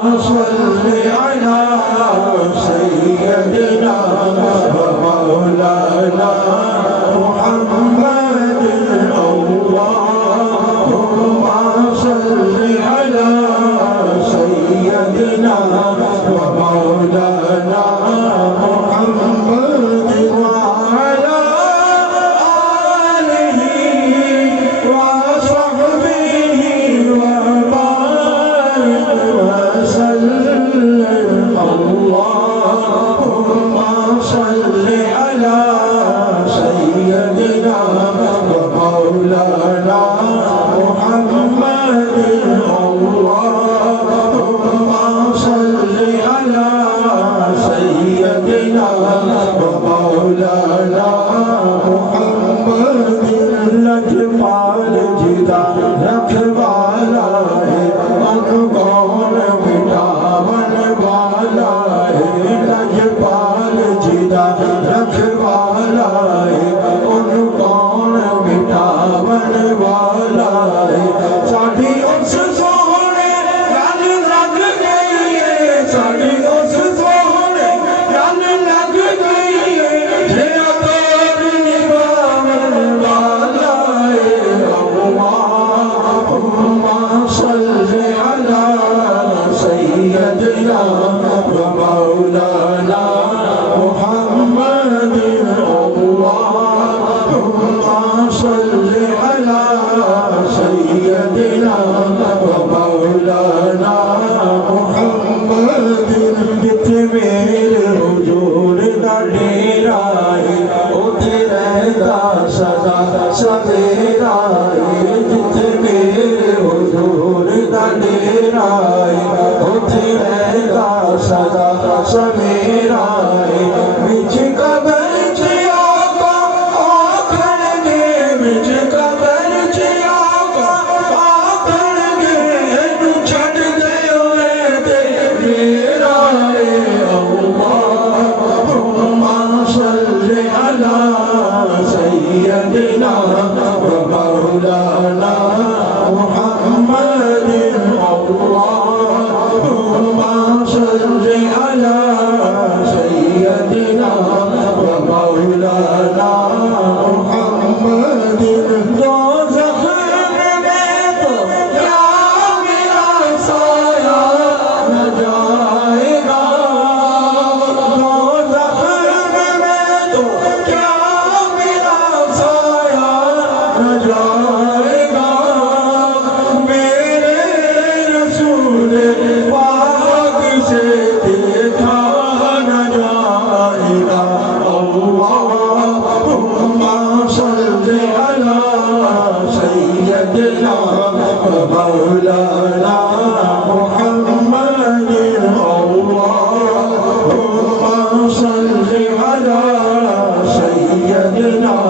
صل على سيدنا ومولانا محمد اللهم صل على سيدنا ومولانا محمد وعلى آله وصحبه وبارك وسلم اللهم صل على سيدنا ومولانا محمد اللهم صل على سيدنا ومولانا محمد لجپال جدا رکھوالا ہے ان کون مٹاون والا ہے لجپال جدا رکھوالا ہے ان کون مٹاون والا ہے ساڈی اس سونے گل لگ گئی ہے ساڈی اس سونے گل لگ گئی ہے جڑا توڑ نبھاون والا ہے اللهم صل على سيدنا ومولانا محمد اللهم صل على سيدنا ومولانا محمد جتھے میرے حضور دا ڈیرا ہے اوتھے رہندا سدا سویرا ہے جتھے میرے حضور دا ڈیرا ہے اوتھے رہندا سدا سویرا ہے وچ قبر چ آقا آکھن گے وچ قبر چ آقا آکھن گے اینو چھڈ دے ہوئے تے میرا ہے اللهم صل على سيدنا ومولانا محمد اللهم صل على سيدنا ومولانا محمد دوزخ میں تو کیا میرا سایہ نہ جائے گا دوزخ میں تو کیا میرا سایہ نہ جائے گا میرے رسول پاک سے دیکھا نہ جائے گا اللهم صل على سيدنا ومولانا محمد اللهم صل على سيدنا